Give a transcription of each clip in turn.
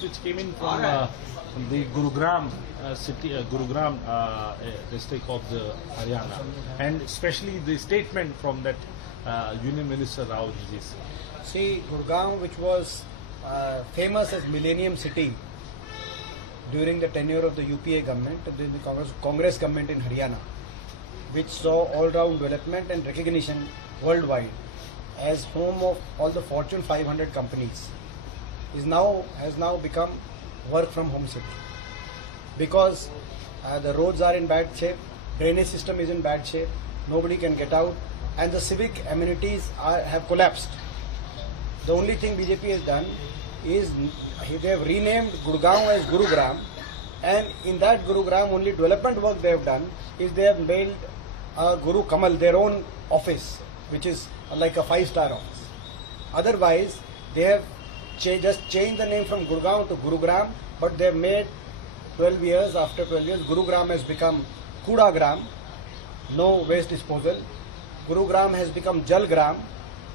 which came in from the Gurugram city, Gurugram district of the Haryana, and especially the statement from that Union Minister Rao Ji. See, Gurgaon, which was famous as Millennium City during the tenure of the UPA government, then the Congress government in Haryana, which saw all-round development and recognition worldwide as home of all the Fortune 500 companies, has now become work from home city, because the roads are in bad shape, drainage system is in bad shape, nobody can get out, and the civic amenities have collapsed. The only thing BJP has done is they have renamed Gurgaon as Gurugram, and in that Gurugram only development work they have done is they have made Guru Kamal their own office, which is like a 5-star office. Otherwise, they have just changed the name from Gurgaon to Gurugram, but they have made 12 years, after 12 years, Gurugram has become Kudagram, no waste disposal. Gurugram has become Jalgram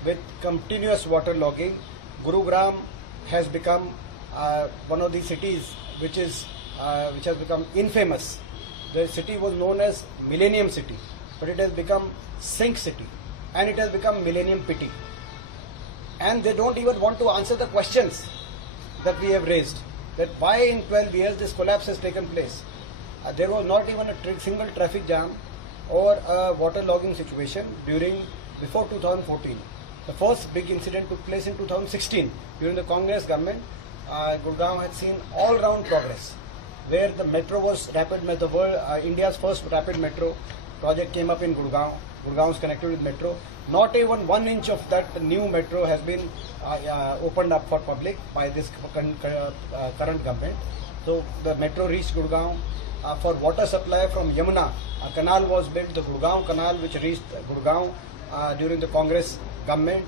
with continuous water logging. Gurugram has become one of the cities which has become infamous. The city was known as Millennium City, but it has become Sink City, and it has become Millennium Pity. And they don't even want to answer the questions that we have raised, that why in 12 years this collapse has taken place. There was not even a single traffic jam or a water logging situation before 2014. The first big incident took place in 2016 during the Congress government. Gurgaon had seen all-round progress, where the metro was India's first rapid metro project came up in Gurgaon. Gurgaon is connected with metro. Not even 1 inch of that new metro has been opened up for public by this current government. So the metro reached Gurgaon. For water supply from Yamuna, a canal was built, the Gurgaon canal, which reached Gurgaon during the Congress government.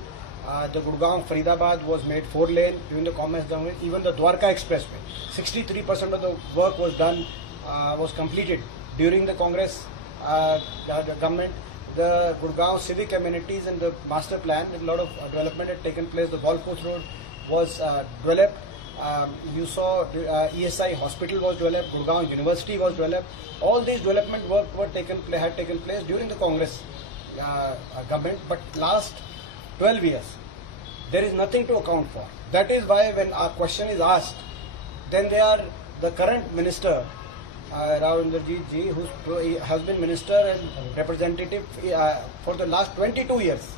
The Gurgaon Faridabad was made 4-lane during the Congress government. Even the Dwarka Expressway, 63% of the work was done, was completed during the Congress government. The Gurgaon civic amenities and the master plan, a lot of development had taken place. The golf course road was developed. You saw ESI hospital was developed. Gurgaon University was developed. All these development work had taken place during the Congress government. But last 12 years, there is nothing to account for. That is why when our question is asked, then the current minister, Rao Inderjeet Ji, who has been minister and representative for the last 22 years.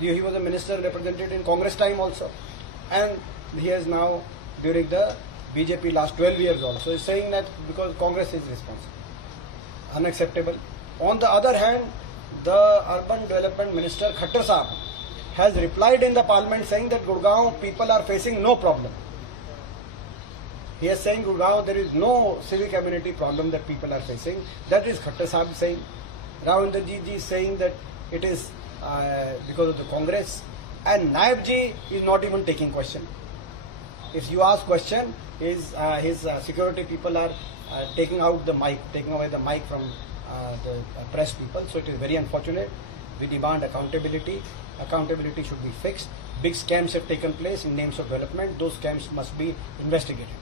He was a minister representative in Congress time also, and he has now during the BJP last 12 years also. He is saying that because Congress is responsible. Unacceptable. On the other hand, the urban development minister Khattar Saab has replied in the parliament saying that Gurgaon people are facing no problem. He is saying Gurgaon there is no civic amenity problem that people are facing. That is Khattar Saab saying. Rao Inderjeet Ji is saying that it is because of the Congress, and Naib Ji is not even taking question. If you ask question, his security people are taking away the mic from the press people. So it is very unfortunate. We demand accountability. Accountability should be fixed. Big scams have taken place in names of development. Those scams must be investigated.